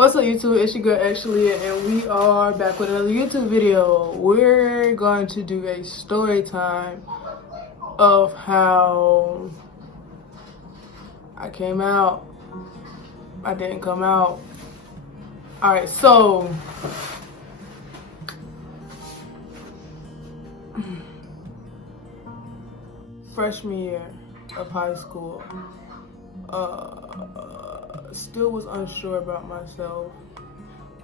What's up, YouTube? It's your girl Ashley, and we are back with another YouTube video. We're going to do a story time of how I came out. I didn't come out. Alright, so freshman year of high school, still was unsure about myself,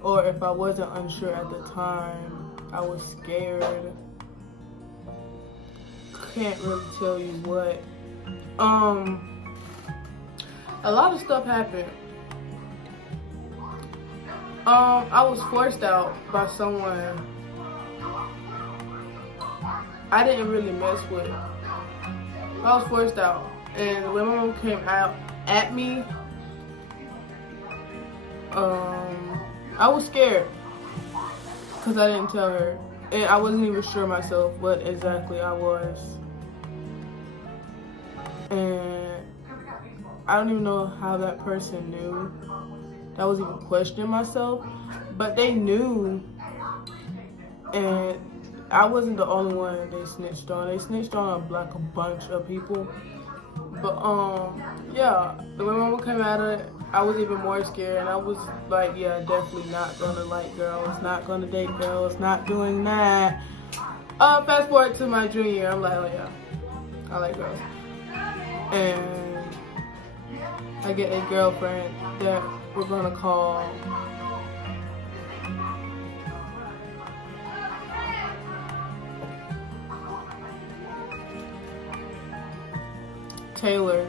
or if I wasn't unsure at the time, I was scared. Can't really tell you what. A lot of stuff happened. I was forced out by someone I didn't really mess with. I was forced out, and when my mom came out at me, I was scared because I didn't tell her, and I wasn't even sure myself what exactly I was, and I don't even know how that person knew that I was even questioning myself, but they knew, and I wasn't the only one they snitched on. They snitched on like a bunch of people. But yeah, when my mom came at it, I was even more scared, and I was like, yeah, definitely not gonna like girls, not gonna date girls, not doing that. Fast forward to my junior year, I'm like, oh yeah, I like girls. And I get a girlfriend that we're gonna call Taylor.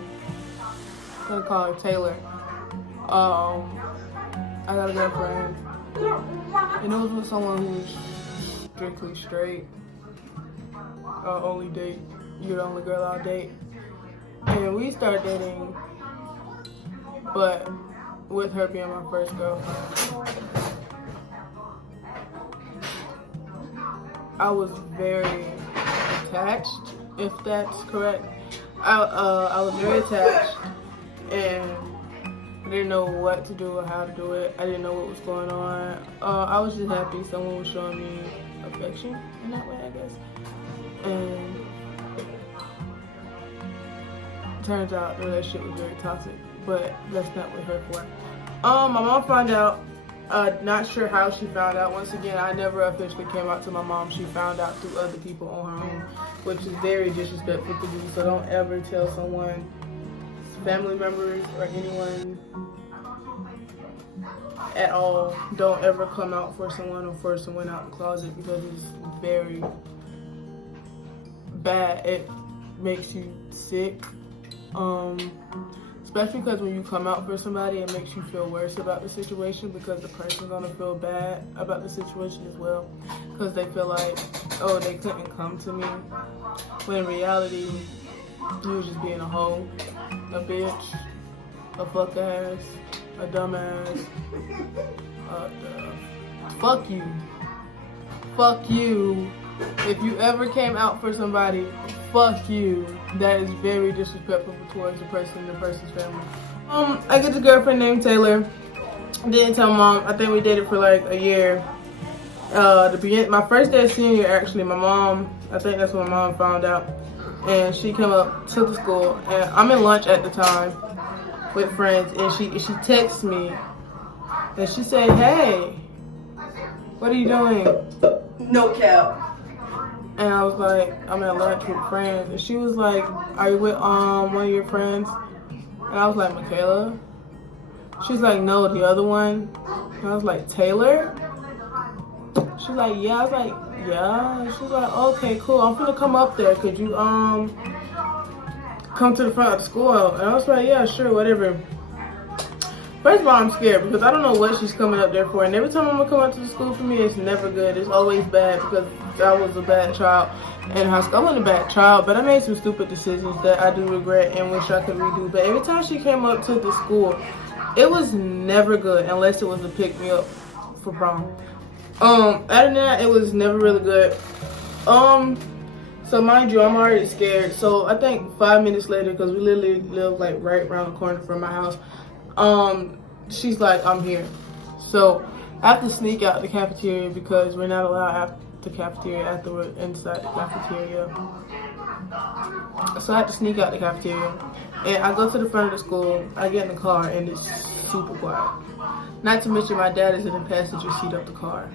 I'm gonna call her Taylor. I got a girlfriend, and it was with someone who's strictly straight. Only date. You're the only girl I'll date. And we started dating, but with her being my first girlfriend, I was very attached, if that's correct. I was very attached, and I didn't know what to do or how to do it. I didn't know what was going on. I was just happy someone was showing me affection in that way, I guess. And it turns out the relationship was very toxic, but that's not what we're here for. My mom found out. Not sure how she found out. Once again, I never officially came out to my mom. She found out through other people on her own, which is very disrespectful to do. So don't ever tell someone, family members or anyone at all, don't ever come out for someone or force someone out the closet, because it's very bad. It makes you sick. Especially because when you come out for somebody, it makes you feel worse about the situation, because the person's gonna feel bad about the situation as well, because they feel like, oh, they couldn't come to me, when in reality, you was just being a hoe, a bitch, a fuck ass, a dumbass. Fuck you. Fuck you. If you ever came out for somebody, fuck you. That is very disrespectful towards the person and the person's family. I get a girlfriend named Taylor. Didn't tell mom. I think we dated for like a year. My first day of senior year, actually, my mom, I think that's when my mom found out. And she came up to the school, and I'm in lunch at the time with friends, and she texts me, and she said, hey, what are you doing? No cap. And I was like, I'm at lunch with friends. And she was like, are you with one of your friends? And I was like, Michaela? She was like, no, the other one. And I was like, Taylor? She was like, yeah. I was like, yeah. She was like, okay, cool. I'm gonna come up there. Could you come to the front of the school? And I was like, yeah, sure, whatever. First of all, I'm scared because I don't know what she's coming up there for. And every time I'm gonna come up to the school, for me, it's never good. It's always bad, because I was a bad child in high school. I wasn't a bad child, but I made some stupid decisions that I do regret and wish I could redo. But every time she came up to the school, it was never good, unless it was to pick me up for prom. Other than that, it was never really good. So mind you, I'm already scared. So I think 5 minutes later, because we literally live like right around the corner from my house, she's like, I'm here. So I have to sneak out the cafeteria because we're not allowed out the cafeteria after we're inside the cafeteria. So I have to sneak out the cafeteria. And I go to the front of the school, I get in the car, and it's super quiet. Not to mention my dad is in the passenger seat of the car.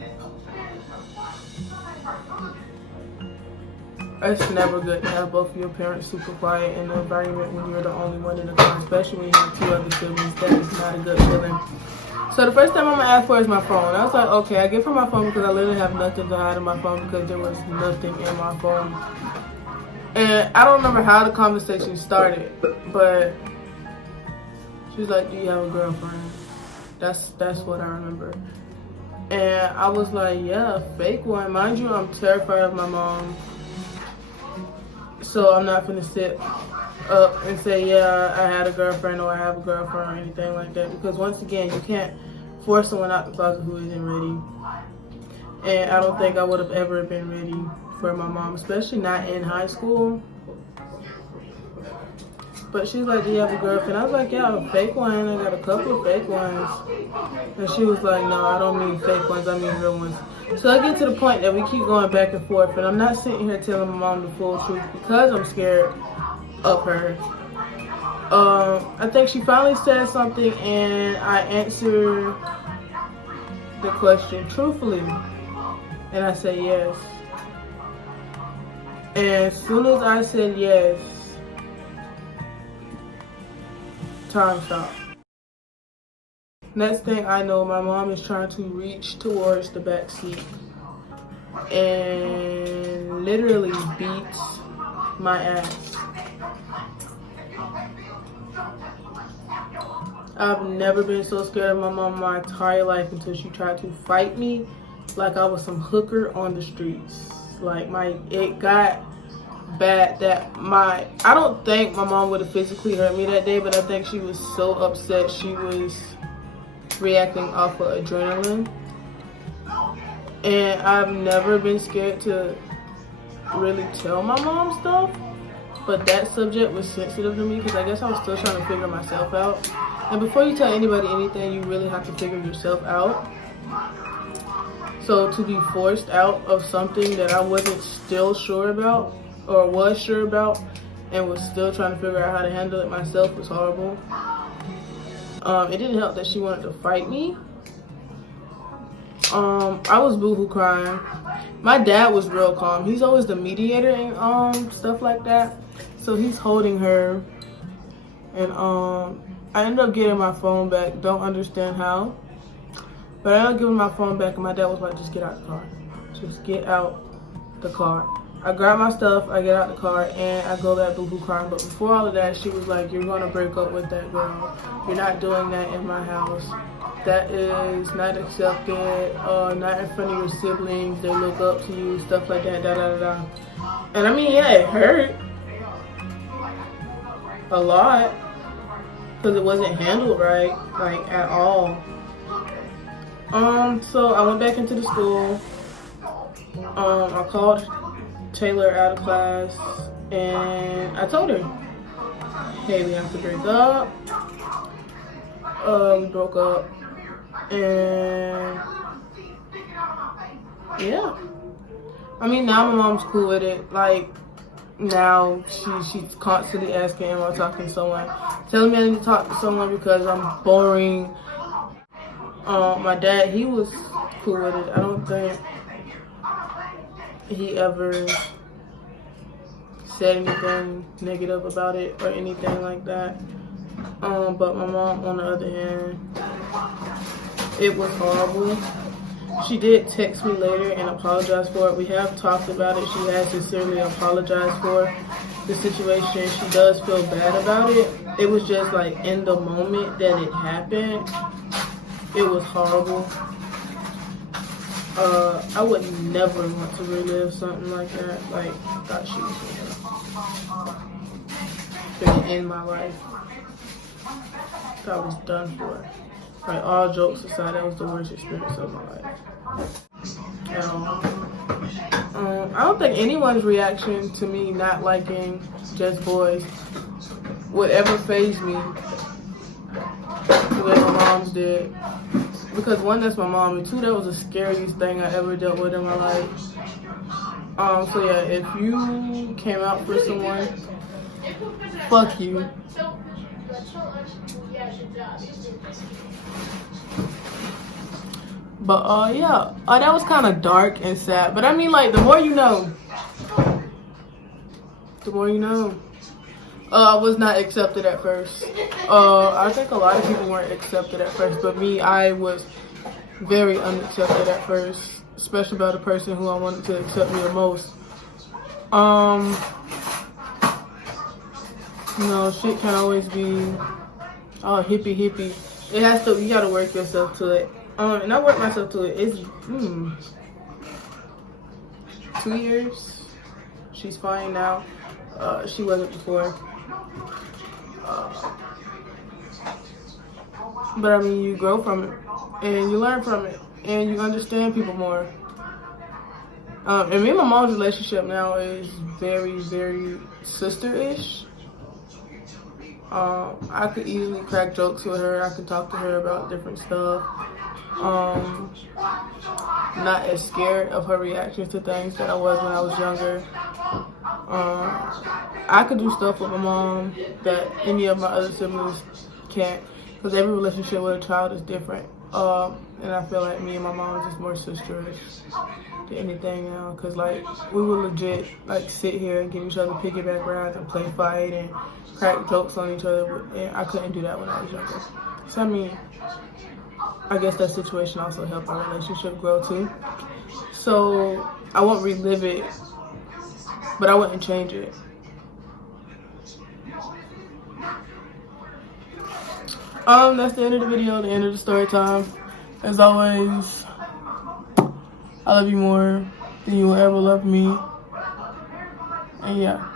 It's never good to have both of your parents super quiet in the environment when you're the only one in the car, especially when you have two other siblings. That is not a good feeling. So the first thing I'm gonna ask for is my phone. I was like, okay, I give her my phone because I literally have nothing to hide in my phone because there was nothing in my phone. And I don't remember how the conversation started, but she was like, do you have a girlfriend? That's what I remember. And I was like, yeah, a fake one. Mind you, I'm terrified of my mom. So I'm not gonna sit up and say, yeah, I had a girlfriend or I have a girlfriend or anything like that. Because once again, you can't force someone out the closet who isn't ready. And I don't think I would have ever been ready for my mom, especially not in high school. But she's like, do you have a girlfriend? I was like, yeah, a fake one. I got a couple of fake ones. And she was like, no, I don't mean fake ones, I mean real ones. So I get to the point that we keep going back and forth, and I'm not sitting here telling my mom the full truth because I'm scared of her. I think she finally said something, and I answered the question truthfully, and I said yes. And as soon as I said yes, time stopped. Next thing I know, my mom is trying to reach towards the back seat and literally beats my ass. I've never been so scared of my mom my entire life until she tried to fight me like I was some hooker on the streets. Like it got bad that I don't think my mom would have physically hurt me that day, but I think she was so upset she was reacting off of adrenaline. And I've never been scared to really tell my mom stuff, but that subject was sensitive to me because I guess I was still trying to figure myself out. And before you tell anybody anything, you really have to figure yourself out. So to be forced out of something that I wasn't still sure about, or was sure about, and was still trying to figure out how to handle it myself was horrible. It didn't help that she wanted to fight me. I was boohoo crying. My dad was real calm. He's always the mediator and stuff like that. So he's holding her, and I ended up getting my phone back. Don't understand how, but I ended up giving my phone back, and my dad was like, "Just get out the car. Just get out the car." I grab my stuff, I get out the car, and I go back boo-boo crying. But before all of that, she was like, you're gonna break up with that girl. You're not doing that in my house. That is not accepted, not in front of your siblings. They look up to you, stuff like that, da-da-da-da. And I mean, yeah, it hurt a lot because it wasn't handled right, like at all. So I went back into the school. I called Taylor out of class, and I told her, hey, we have to break up. We broke up, and yeah. I mean, now my mom's cool with it. Like, now she's constantly asking, am I talking to someone? Telling me I need to talk to someone because I'm boring. My dad, he was cool with it. I don't think he ever said anything negative about it or anything like that. But my mom, on the other hand, it was horrible. She did text me later and apologize for it. We have talked about it. She has sincerely apologized for the situation. She does feel bad about it. It was just like in the moment that it happened, it was horrible. I would never want to relive something like that. Like, I thought she was gonna end my life. I was done for. Like, all jokes aside, that was the worst experience of my life. I don't think anyone's reaction to me not liking Just Boys would ever faze me the way my mom's did. Because one, that's my mom, and two, that was the scariest thing I ever dealt with in my life. So yeah, if you came out for someone, fuck you. But yeah, that was kind of dark and sad. But I mean, like, the more you know. The more you know. I was not accepted at first. I think a lot of people weren't accepted at first, but me, I was very unaccepted at first, especially by the person who I wanted to accept me the most. You know, shit can't always be hippie. It has to. You gotta work yourself to it. And I worked myself to it. It's 2 years. She's fine now. She wasn't before. But I mean, you grow from it, and you learn from it, and you understand people more. And me and my mom's relationship now is very, very sister-ish. I could easily crack jokes with her. I could talk to her about different stuff. Not as scared of her reactions to things that I was when I was younger. I could do stuff with my mom that any of my other siblings can't, because every relationship with a child is different. And I feel like me and my mom is just more sisters than anything now, because like we would legit like sit here and give each other piggyback rides and play fight and crack jokes on each other, and I couldn't do that when I was younger. So I mean, I guess that situation also helped our relationship grow too. So I won't relive it, but I wouldn't change it. That's the end of the video, the end of the story time. As always, I love you more than you will ever love me. And yeah.